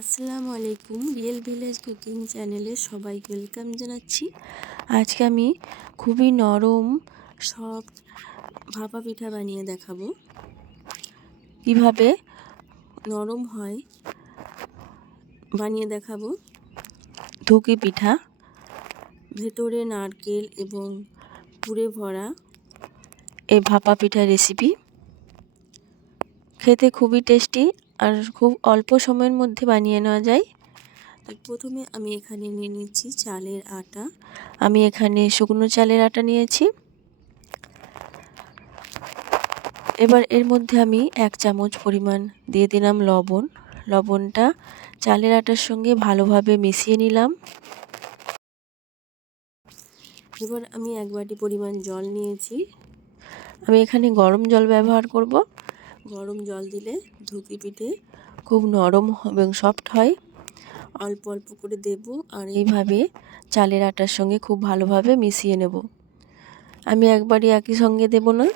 আসসালামু আলাইকুম real village cooking চ্যানেলে সবাই ওয়েলকাম জানাচ্ছি। আজকে আমি খুবই নরম সফট ভাপা পিঠা বানিয়ে দেখাবো। কীভাবে নরম হয় বানিয়ে দেখাবো। ধুকি পিঠা, ভেতরে নারকেল এবং পুরে ভরা এই ভাপা পিঠা রেসিপি খেতে খুবই টেস্টি আর খুব অল্প সময়ের মধ্যে বানিয়ে নেওয়া যায়। প্রথমে আমি এখানে নিয়ে নিচ্ছি চালের আটা। আমি এখানে শুকনো চালের আটা নিয়েছি। এবার এর মধ্যে আমি এক চামচ পরিমাণ দিয়ে দিলাম লবণ। লবণটা চালের আটার সঙ্গে ভালোভাবে মিশিয়ে নিলাম। এবার আমি এক বাটি পরিমাণ জল নিয়েছি। আমি এখানে গরম জল ব্যবহার করব। গরম জল দিলে ধুতি পিঠে খুব নরম এবং সফট হয়। অল্প অল্প করে দেব আর এইভাবে চালের আটার সঙ্গে খুব ভালোভাবে মিশিয়ে নেব। আমি একবারই একই সঙ্গে দেব না,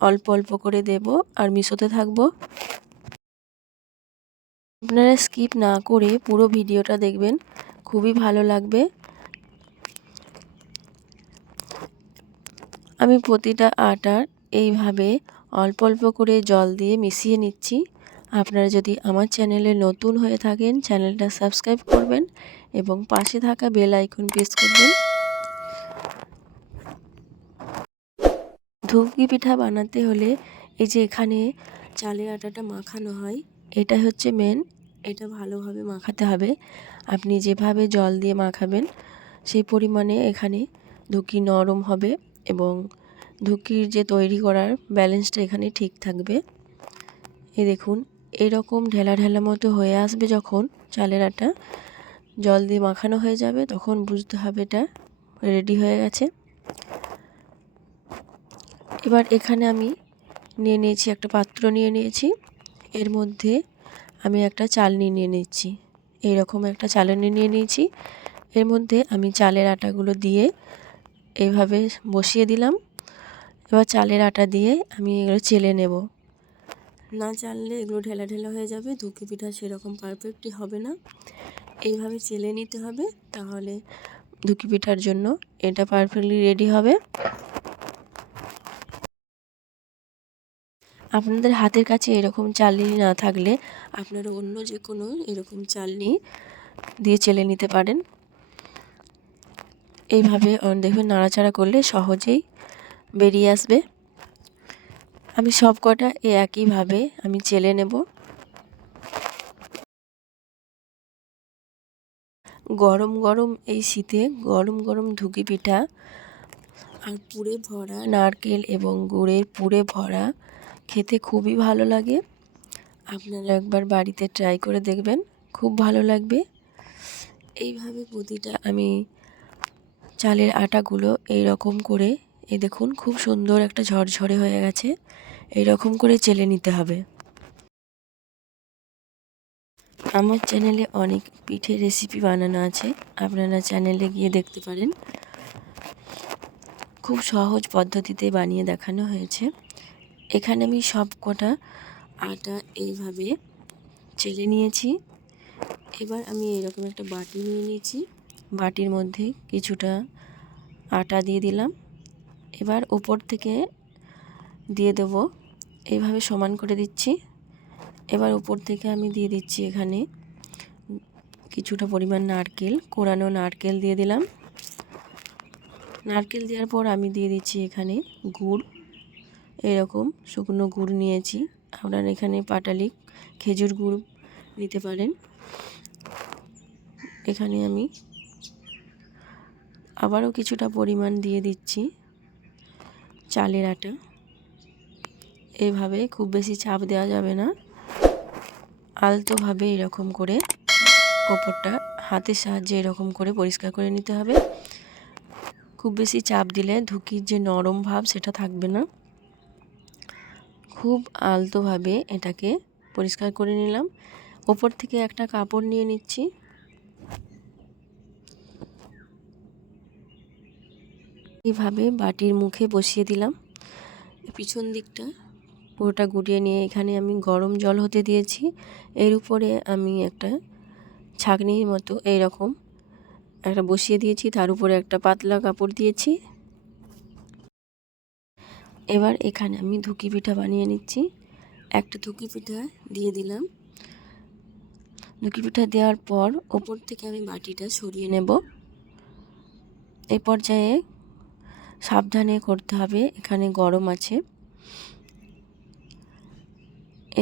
অল্প অল্প করে দেব আর মিশোতে থাকব। আপনারা স্কিপ না করে পুরো ভিডিওটা দেখবেন, খুবই ভালো লাগবে। আমি প্রতিটা আটার এইভাবে অল্প অল্প করে জল দিয়ে মিশিয়ে নিচ্ছি। আপনারা যদি আমার চ্যানেলে নতুন হয়ে থাকেন, চ্যানেলটা সাবস্ক্রাইব করবেন এবং পাশে থাকা বেল আইকন প্রেস করবেন। ধুপকি পিঠা বানাতে হলে এই যে এখানে চালের আটাটা মাখানো হয়, এটা হচ্ছে মেন এটা ভালোভাবে মাখাতে হবে। আপনি যেভাবে জল দিয়ে মাখাবেন, সেই পরিমাণে এখানে ধুকি নরম হবে এবং ধুকির যে তৈরি করার ব্যালেন্সটা এখানে ঠিক থাকবে। এই দেখুন, এরকম ঢেলা ঢেলা মতো হয়ে আসবে যখন চালের আটা জল দিয়ে মাখানো হয়ে যাবে, তখন বুঝতে হবে এটা রেডি হয়ে গেছে। এবার এখানে আমি নিয়ে নিয়েছি, একটা পাত্র নিয়ে নিয়েছি। এর মধ্যে আমি একটা চালনি নিয়ে নিচ্ছি। এইরকম একটা চালনি নিয়ে নিয়েছি। এর মধ্যে আমি চালের আটাগুলো দিয়ে এইভাবে বসিয়ে দিলাম। এবার চালের আটা দিয়ে আমি এগুলো চেলে নেব। না চাললে এগুলো ঢেলা ঢেলা হয়ে যাবে ধুকি পিঠা সেরকম পারফেক্টই হবে না। এইভাবে চেলে নিতে হবে তাহলে ধুকি পিঠার জন্য এটা পারফেক্টলি রেডি হবে। আপনাদের হাতের কাছে এরকম চালনি না থাকলে আপনারা অন্য যে কোনো এরকম চালনি দিয়ে চেলে নিতে পারেন। এইভাবে দেখবেন নাড়াচাড়া করলে সহজেই বেরিয়ে আসবে। আমি সব কটা এ একইভাবে আমি চেলে নেব। গরম গরম এই শীতে গরম গরম ধুকি পিঠা আর পুরে ভরা নারকেল এবং গুড়ের পুরে ভরা খেতে খুবই ভালো লাগে। আপনারা একবার বাড়িতে ট্রাই করে দেখবেন, খুব ভালো লাগবে। এইভাবে প্রতিটা আমি চালের আটাগুলো এই রকম করে এই দেখুন, খুব সুন্দর একটা ঝরঝরে হয়ে গেছে। এই রকম করে চেলে নিতে হবে। আমার চ্যানেলে অনেক পিঠে রেসিপি বানানো আছে। আপনারা চ্যানেলে গিয়ে দেখতে পারেন। খুব সহজ পদ্ধতিতে বানিয়ে দেখানো হয়েছে। এখানে আমি সব কটা আটা এইভাবে চেলে নিয়েছি। এবার আমি এরকম একটা বাটি নিয়ে নিয়েছি। বাটির মধ্যে কিছুটা আটা দিয়ে দিলাম। এবার ওপর থেকে দিয়ে দেব। এইভাবে সমান করে দিচ্ছি। এবার উপর থেকে আমি দিয়ে দিচ্ছি এখানে কিছুটা পরিমাণ নারকেল, কোরানো নারকেল দিয়ে দিলাম। নারকেল দেওয়ার পর আমি দিয়ে দিচ্ছি এখানে গুড়। এরকম শুকনো গুড় নিয়েছি। আপনার এখানে পাটালি, খেজুর গুড় নিতে পারেন। এখানে আমি আবারও কিছুটা পরিমাণ দিয়ে দিচ্ছি। চালের আটা। এভাবে খুব বেশি চাপ দেওয়া যাবে না। আলতোভাবে এরকম করে ওপরটা হাতের সাহায্যে এরকম করে পরিষ্কার করে নিতে হবে। খুব বেশি চাপ দিলে ধুকির যে নরম ভাব সেটা থাকবে না। খুব আলতোভাবে এটাকে পরিষ্কার করে নিলাম। ওপর থেকে একটা কাপড় নিয়ে নিচ্ছি। এইভাবে বাটির মুখে বসিয়ে দিলাম। পিছন দিকটা পুরোটা গুটিয়ে নিয়ে এখানে আমি গরম জল হতে দিয়েছি। এর উপরে আমি একটা ছাঁকনির মতো এইরকম একটা বসিয়ে দিয়েছি। তার উপরে একটা পাতলা কাপড় দিয়েছি। এবার এখানে আমি ধুকি পিঠা বানিয়ে নিচ্ছি। একটা ধুকি পিঠা দিয়ে দিলাম। ধুকি পিঠা দেওয়ার পর ওপর থেকে আমি বাটিটা সরিয়ে নেব। এই পর্যায়ে সাবধানে করতে হবে, এখানে গরম আছে।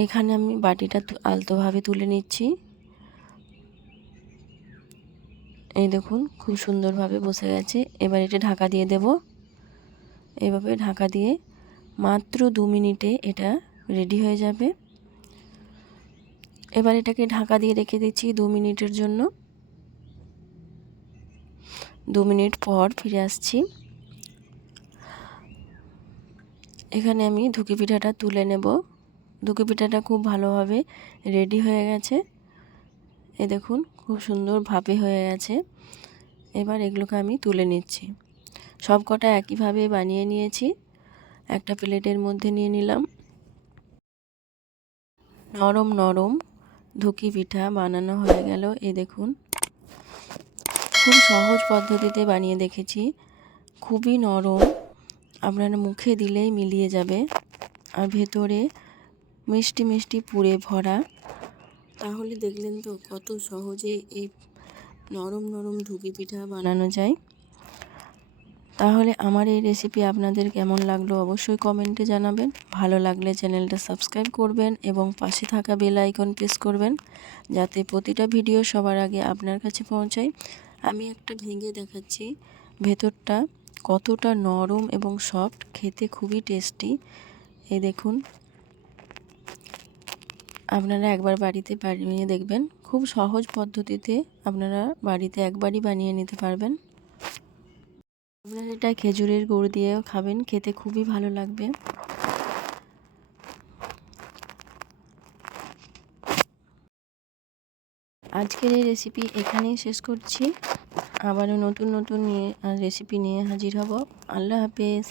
এখানে আমি বাটিটা আলতোভাবে তুলে নিচ্ছি। এই দেখুন, খুব সুন্দরভাবে বসে গেছে। এবার এটা ঢাকা দিয়ে দেব। এভাবে ঢাকা দিয়ে মাত্র দু মিনিটে এটা রেডি হয়ে যাবে। এবার এটাকে ঢাকা দিয়ে রেখে দিচ্ছি দু মিনিটের জন্য। দু মিনিট পর ফিরে আসছি। এখানে আমি ধুকি পিঠাটা তুলে নেব। ধুকি পিঠাটা খুব ভালোভাবে রেডি হয়ে গেছে। এ দেখুন, খুব সুন্দর সুন্দরভাবে হয়ে গেছে। এবার এগুলোকে আমি তুলে নিচ্ছি। সব কটা একইভাবে বানিয়ে নিয়েছি। একটা প্লেটের মধ্যে নিয়ে নিলাম। নরম নরম ধুকি পিঠা বানানো হয়ে গেল। এ দেখুন, খুব সহজ পদ্ধতিতে বানিয়ে দেখেছি। খুবই নরম। আপনারা মুখে দিলেই মিলিয়ে যাবে আর ভেতরে মিষ্টি মিষ্টি পুরে ভরা। তাহলে দেখলেন তো কত সহজে এই নরম নরম ধুকি পিঠা বানানো যায়। তাহলে আমার এই রেসিপি আপনাদের কেমন লাগল অবশ্যই কমেন্টে জানাবেন। ভালো লাগলে চ্যানেলটা সাবস্ক্রাইব করবেন এবং পাশে থাকা বেল আইকন প্রেস করবেন যাতে প্রতিটা ভিডিও সবার আগে আপনার কাছে পৌঁছায়। আমি একটা ভেঙে দেখাচ্ছি ভেতরটা। কতটা নরম এবং সফট খেতে খুবই টেস্টি এই দেখুন। আপনারা একবার বাড়িতে বানিয়ে দেখবেন। খুব সহজ পদ্ধতিতে আপনারা বাড়িতে একবারই বানিয়ে নিতে পারবেন। আপনারা এটা খেজুরের গুড় দিয়েও খাবেন, খেতে খুবই ভালো লাগবে। আজকের এই রেসিপি এখানেই শেষ করছি। আবারও নতুন নতুন নিয়ে রেসিপি নিয়ে হাজির হব। আল্লাহ হাফেজ।